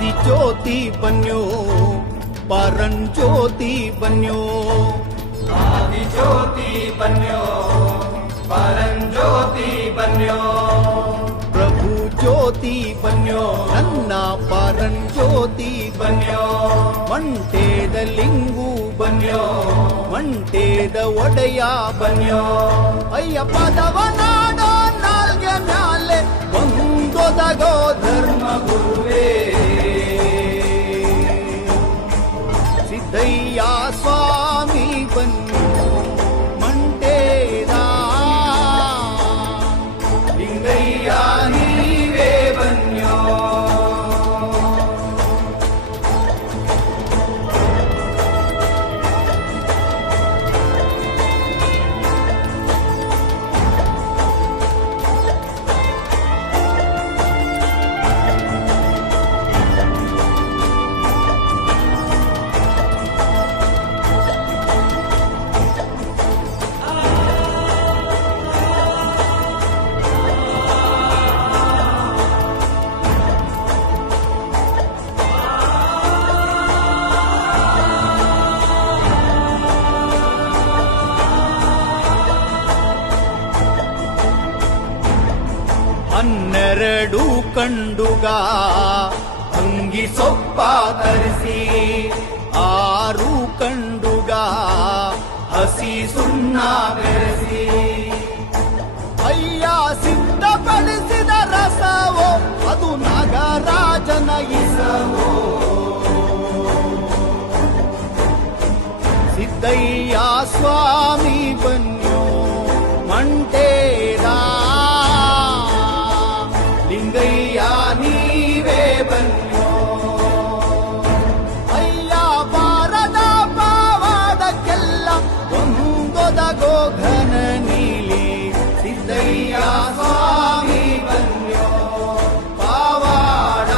आदिज्योति बन्यो परंज्योति बन्यो आदिज्योति बन्यो परंज्योति बन्यो प्रभु ज्योति बन्यो ನನ್ನ ಪರಂಜ್ಯೋತಿ बन्यो ಮಂಟೇದ ಲಿಂಗು बन्यो ಮಂಟೇದ ಒಡೆಯ बन्यो ಅಯ್ಯಪ್ಪದವ ನಾಡೋ ನಾಲ್ಗೆ ಮ್ಯಾಲೆ ಒಂದೊದಗೋ ಧರ್ಮ गुरुवे ಸಿದ್ದಯ್ಯ ಸ್ವಾಮಿ ಬನ್ನಿ ಮಂಟೇದ लिंगय्य नीवे बन्यो ಹನ್ನೆರಡು ಕಂಡುಗ ಅಂಗಿ ಸೊಪ್ಪ तरिसी ಆರು ಕಂಡುಗ हसी सुन्ना बेरसी ಅಯ್ಯ ಸಿದ್ಧಪಡಿಸಿದ ರಸವೋ ಅದು ನಾಗರಾಜನ ಇಸವೋ ಸಿದ್ದಯ್ಯ ಸ್ವಾಮಿ ಬನ್ಯೋ ಮಂಟೇದ लिंगय्य नीवे बन्यो ಅಯ್ಯ ಬಾರದ ಪಾವಾಡಕ್ಕೆಲ್ಲ ಒಂದೊದಗೋ ಘನ ನೀಲಿ सिद्धय्य स्वामी बन्यो पावाड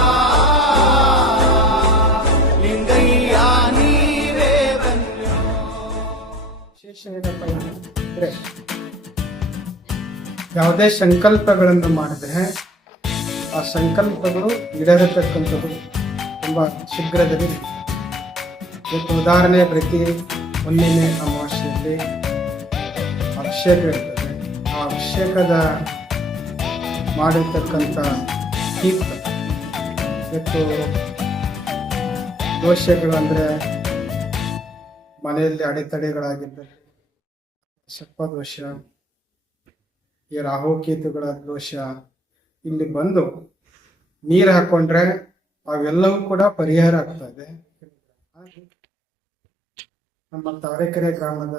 लिंगय्य नीवे बन्यो ವಿಶೇಷವೇನಪ್ಪ ಅಂದರೆ ಯಾವುದೇ ಸಂಕಲ್ಪಗಳನ್ನು ಮಾಡಿದ್ರೆ ಆ ಸಂಕಲ್ಪಗಳು ಈಡೇರತಕ್ಕಂಥದ್ದು ತುಂಬ ಶೀಘ್ರದಲ್ಲಿ ಇವತ್ತು ಉದಾಹರಣೆ ಪ್ರತಿ ಒಂದನೇ ಅಮಾವಾಸ್ಯೆಯಲ್ಲಿ ಅಭಿಷೇಕ ಇರ್ತದೆ. ಆ ಅಭಿಷೇಕದ ಮಾಡಿರ್ತಕ್ಕಂಥ ತೀರ್ಥ ಇವತ್ತು ದೋಷಗಳು ಅಂದರೆ ಮನೆಯಲ್ಲಿ ಅಡೆತಡೆಗಳಾಗಿರ್ತದೆ, ಸರ್ಪದೋಷ, ಈ ರಾಹುಕೇತುಗಳ ದೋಷ ಇಲ್ಲಿ ಬಂದು ನೀರು ಹಾಕೊಂಡ್ರೆ ಅವೆಲ್ಲವೂ ಕೂಡ ಪರಿಹಾರ ಆಗ್ತಾ ಇದೆ. ನಮ್ಮ ತಾವರೆಕೆರೆ ಗ್ರಾಮದ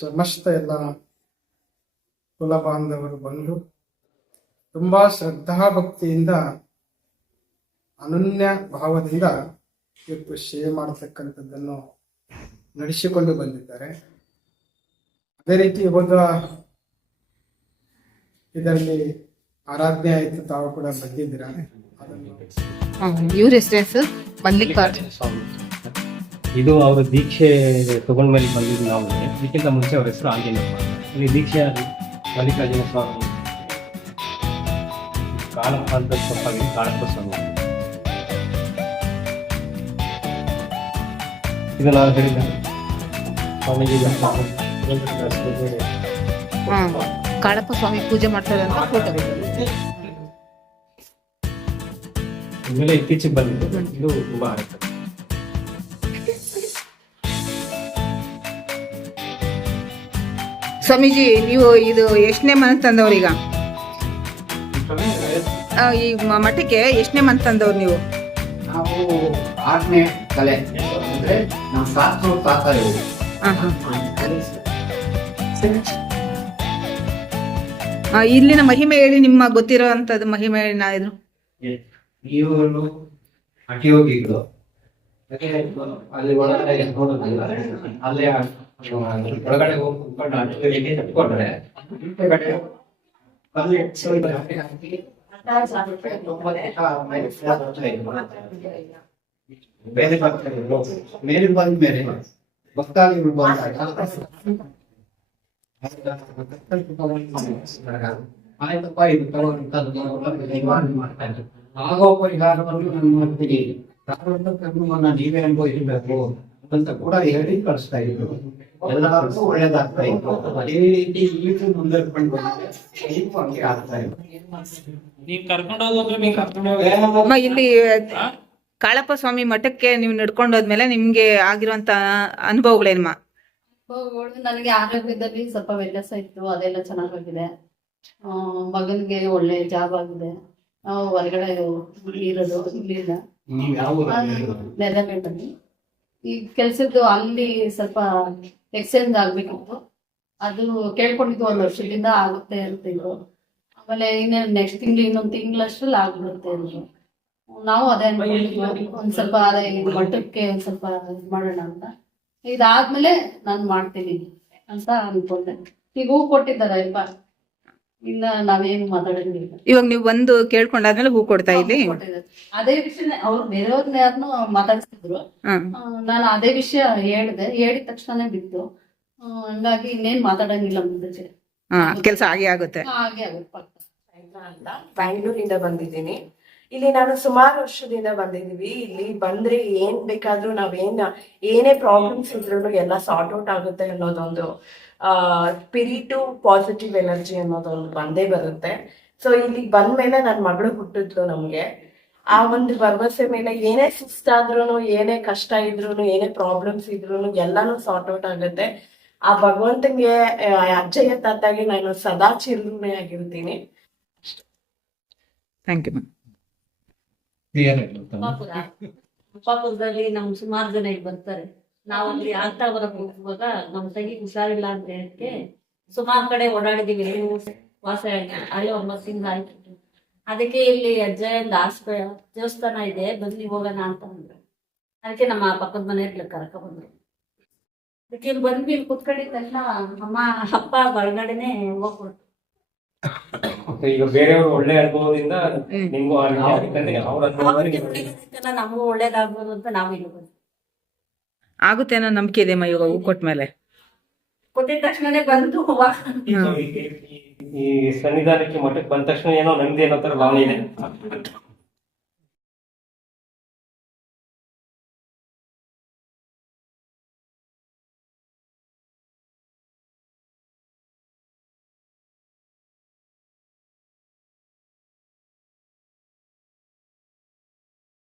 ಸಮಸ್ತ ಎಲ್ಲ ಕುಲ ಬಾಂಧವರು ಬಂದು ತುಂಬಾ ಶ್ರದ್ಧಾ ಭಕ್ತಿಯಿಂದ ಅನನ್ಯ ಭಾವದಿಂದ ಇವತ್ತು ಸೇವೆ ಮಾಡತಕ್ಕಂಥದ್ದನ್ನು ನಡೆಸಿಕೊಂಡು ಬಂದಿದ್ದಾರೆ. ಅದೇ ರೀತಿ ಹೋದ ಇದರಲ್ಲಿ ಆರಾಧನೆ ಆಯ್ತು, ತಾವು ಕೂಡ ಬಂದಿದ್ದೀರಾ. ಅದನ್ನು ಇವ್ರ ಹೆಸರು ಮಲ್ಲಿಕಾರ್ಜುನ ಸ್ವಾಮಿ. ಇದು ಅವರ ದೀಕ್ಷೆ ತಗೊಂಡ್ಮೇಲೆ ಬಂದಿದ್ದು ನಾವು. ಇದಕ್ಕಿಂತ ಮುಂಚೆ ಅವ್ರ ಹೆಸರು ಆಂಜನೇಯಪ್ಪ. ಈ ದೀಕ್ಷೆ ಮಲ್ಲಿಕಾರ್ಜುನ ಸ್ವಾಮಿ ಕಾಳಪ್ಪ ಅಂತ ತಪ್ಪಾಗಿ ಕಾಳಪ್ಪ ಸ್ವಾಮಿ. ಇದು ನಾನು ಹೇಳಿದ ಸ್ವಾಮೀಜಿ ಕಾಳಪ್ಪ ಸ್ವಾಮಿ ಪೂಜೆ ಮಾಡ್ತಾರೆ ಅಂತ ಫೋಟೋ. ಆಮೇಲೆ ಇತ್ತೀಚೆಗೆ ಬಂದಿದ್ದು ಇದು ತುಂಬಾ ಆಗುತ್ತೆ. ಸ್ವಾಮೀಜಿ ನೀವು ಇದು ಎಷ್ಟನೇ ಮಂತ್ ತಂದವ್ರೀಗ ಈ ಮಠಕ್ಕೆ ಎಷ್ಟನೇ ಮಂತ್ ತಂದವ್ರು ನೀವು? ನಾವು 6ನೇ ತಲೆ ಅಂದ್ರೆ ನಮ್ಮ ಶಾಸ್ತ್ರ ತಾತ ಇವರು. ಇಲ್ಲಿನ ಮಹಿಮೆ ಹೇಳಿ, ನಿಮ್ಮ ಗೊತ್ತಿರೋ ಅಂತದ್ದು ಮಹಿಮೆ ಹೇಳಿ. ನಾ ಇದು ಇವರು ಅಟಿಯೋಗಿಗಳು ಅಲ್ಲಿ ಒಳಗಡೆ ನೋಡೋದಿಲ್ಲ, ಅಲ್ಲೇ ಒಳಗಡೆ ಹೋಗಿ ಕುತ್ಕೊಂಡು ಅಟಿಯೋಗಿಗೆ ತಪ್ಪಿಕೊಂಡ್ರೆ ಅಲ್ಲಿ ಬೇರೆ ಬರ್ತಾರೆ. ಮೇಲೆ ಬಂದ ಮೇಲೆ ಭಕ್ತಾದಿಗಳು ಬಂದಾಗ ಆಯ್ತಪ್ಪ ಇದು ತಗೊಂಡು ಮಾಡ್ತಾ ಇದ್ರು. ಆಗೋ ಪರಿಹಾರವನ್ನು ನಾನು ಮಾಡ್ತೀನಿ, ಪ್ರಾರಬ್ಧ ಕರ್ಮವನ್ನ ನೀವೇ ಅನುಭವಿಸಬೇಕು ಅಂತ ಕೂಡ ಹೇಳಿ ಕಳಿಸ್ತಾ ಇದ್ರು. ಎಲ್ಲರಿಗೂ ಒಳ್ಳೇದಾಗ್ತಾ ಇತ್ತು. ಅದೇ ರೀತಿ ಈಗಲೂ ಮುಂದುವರ್ಕೊಂಡು ಬಂದಿದೆ, ಈಗೂ ಹಂಗೆ ಆಗ್ತಾ ಇದೆ. ಅಮ್ಮ, ಇಲ್ಲಿ ಕಾಳಪ್ಪ ಸ್ವಾಮಿ ಮಠಕ್ಕೆ ನೀವು ನಡ್ಕೊಂಡು ಹೋದ್ಮೇಲೆ ನಿಮ್ಗೆ ಆಗಿರುವಂತ ಅನುಭವಗಳೇನಮ್ಮ? ನನಗೆ ಆರೋಗ್ಯದಲ್ಲಿ ಸ್ವಲ್ಪ ವ್ಯತ್ಯಾಸ ಇತ್ತು, ಅದೆಲ್ಲ ಚೆನ್ನಾಗಿದೆ. ಮಗನಿಗೆ ಒಳ್ಳೆ ಜಾಬ್ ಆಗಿದೆ. ನಾವು ಹೊರಗಡೆ ಇರೋದು ಇಲ್ಲಿಂದ ನೀವು ಯಾವ ಊರಲ್ಲಿ? ನೆಲಬೇಟಲ್ಲಿ. ಈ ಕೆಲ್ಸದ್ದು ಅಲ್ಲಿ ಸ್ವಲ್ಪ ಎಕ್ಸ್ಚೇಂಜ್ ಆಗ್ಬೇಕಿತ್ತು. ಅದು ಕೇಳ್ಕೊಂಡಿದ್ದು 1 ವರ್ಷದಿಂದ ಆಗುತ್ತೆ ಅಂತಿದ್ರು. ಆಮೇಲೆ ಇನ್ನೇನು ನೆಕ್ಸ್ಟ್ ತಿಂಗಳು ಇನ್ನೊಂದು ತಿಂಗಳಷ್ಟರಲ್ಲಿ ಆಗ್ಬಿಡುತ್ತೆ ಅಂದ್ರು. ನಾವು ಅದೇ ಅನ್ಕೊಂಡಿದ್ವಿ, ಒಂದ್ ಸ್ವಲ್ಪ ಅದೇ ಮಠಕ್ಕೆ ಒಂದ್ ಸ್ವಲ್ಪ ಇದು ಮಾಡೋಣ ಅಂತ. ಇದಾದ್ಮೇಲೆ ನಾನು ಮಾಡ್ತೀನಿ ಅಂತ ಅನ್ಕೊಂಡೆ. ಈಗ ಹೂ ಕೊಟ್ಟಿದ್ದಾರೆ ಅಲ್ಪ, ಇನ್ನ ನಾವೇನು ಮಾತಾಡಂಗಿಲ್ಲ. ಇವಾಗ ನೀವು ಬಂದು ಕೇಳ್ಕೊಂಡಾದ್ಮೇಲೆ ಹೂ ಕೊಡ್ತಾ ಇಲ್ಲಿ? ಕೊಟ್ಟಿದ್ದಾರೆ. ಅದೇ ವಿಷಯನೇ ಅವ್ರು ಬೇರೆಯವ್ರನ್ನ ಯಾರನ್ನೂ ಮಾತಾಡಿಸ್ತಿದ್ರು. ನಾನು ಅದೇ ವಿಷಯ ಹೇಳಿದೆ, ಹೇಳಿದ ತಕ್ಷಣನೇ ಬಿತ್ತು. ಹಂಗಾಗಿ ಇನ್ನೇನ್ ಮಾತಾಡಂಗಿಲ್ಲ ಮುಂದಕ್ಕೆ. ಕೆಲಸ ಆಗೇ ಆಗುತ್ತೆ. ಹಾಗೆ ಆಗುತ್ತೆ. ಅಂತ ಬ್ಯಾಂಗ್ಳೂರಿಂದ ಬಂದಿದ್ದೀನಿ. ಇಲ್ಲಿ ನಾನು ಸುಮಾರು ವರ್ಷದಿಂದ ಬಂದಿದೀವಿ. ಇಲ್ಲಿ ಬಂದ್ರೆ ಏನ್ ಬೇಕಾದ್ರೂ ಏನೇ ಪ್ರಾಬ್ಲಮ್ಸ್ ಇದ್ರು ಎಲ್ಲ ಸಾರ್ಟ್ ಔಟ್ ಆಗುತ್ತೆ ಅನ್ನೋದೊಂದು ಸ್ಪಿರಿಟು, ಪಾಸಿಟಿವ್ ಎನರ್ಜಿ ಅನ್ನೋದೊಂದು ಬಂದೇ ಬರುತ್ತೆ. ಸೊ ಇಲ್ಲಿ ಬಂದ್ಮೇಲೆ ನನ್ನ ಮಗಳು ಹುಟ್ಟಿದ್ಲು. ನಮ್ಗೆ ಆ ಒಂದು ಭರವಸೆ ಮೇಲೆ ಏನೇ ಸುಸ್ತಾದ್ರೂ, ಏನೇ ಕಷ್ಟ ಇದ್ರು, ಏನೇ ಪ್ರಾಬ್ಲಮ್ಸ್ ಇದ್ರು ಎಲ್ಲಾನು ಸಾರ್ಟ್ ಔಟ್ ಆಗುತ್ತೆ. ಆ ಭಗವಂತನಿಗೆ, ಅಜ್ಜಯ್ಯ ತಾತಾಗೆ ನಾನು ಸದಾ ಚಿರಋಣಿ ಆಗಿರ್ತೀನಿ. Thank you ma'am. ಅಪ್ಪಾಪುರದಲ್ಲಿ ನಮ್ ಸುಮಾರು ಜನ ಇಲ್ಲಿ ಬರ್ತಾರೆ. ನಾವು ಅಲ್ಲಿ ಆಗ್ತಾ ಬರಕ್ ಹೋಗುವಾಗ ನಮ್ ತಂಗಿ ಹುಷಾರಿಲ್ಲ ಅಂತ ಹೇಳಕ್ಕೆ ಸುಮಾರು ಕಡೆ ಓಡಾಡಿದೀವಿ. ವಾಸ ಅಲ್ಲಿ 9 ತಿಂಗಳು ಆಯ್ತು. ಅದಕ್ಕೆ ಇಲ್ಲಿ ಅಜ್ಜಯ್ಯಂದು ದೇವಸ್ಥಾನ ಇದೆ, ಬನ್ನಿ ಹೋಗೋಣ ಅಂತ ಅಂದ್ರು. ಅದಕ್ಕೆ ನಮ್ಮ ಪಕ್ಕದ ಮನೆಯಲ್ಲಿ ಕರ್ಕ ಬಂದ್ರು. ಅದಕ್ಕೆ ಇಲ್ಲಿ ಬಂದ್ವಿ. ಇಲ್ಲಿ ಕುತ್ಕೊಂಡಿದ ತಕ್ಷಣ ಅಮ್ಮ ಅಪ್ಪ ಒಳಗಡೆನೆ ಹೋಗ್ಬಿಡ್ತು. ಈಗ ಬೇರೆಯವರು ಒಳ್ಳೆ ಅನುಭವದಿಂದ ನಿಮ್ಗೂ ಅವ್ರ ನಮಗೂ ಒಳ್ಳೇದಾಗ್ಬೋದು ಅಂತ ನಾವು ಇಲ್ಲಿ ಬಂದ್ವಿ. ಆಗುತ್ತೆ ಅನ್ನೋ ನಂಬಿಕೆ ಇದೆ ಅಮ್ಮ ಇವಾಗ ಹೂ ಕೊಟ್ಮೇಲೆ? ಕೊಟ್ಟಿದ ತಕ್ಷಣನೇ ಬಂದು ಈ ಸನ್ನಿಧಾನಕ್ಕೆ ಮಠಕ್ಕೆ ಬಂದ ತಕ್ಷಣ ಏನೋ ನಮ್ದು ಏನೋ ತರ ಭಾವನೆ ಇದೆ.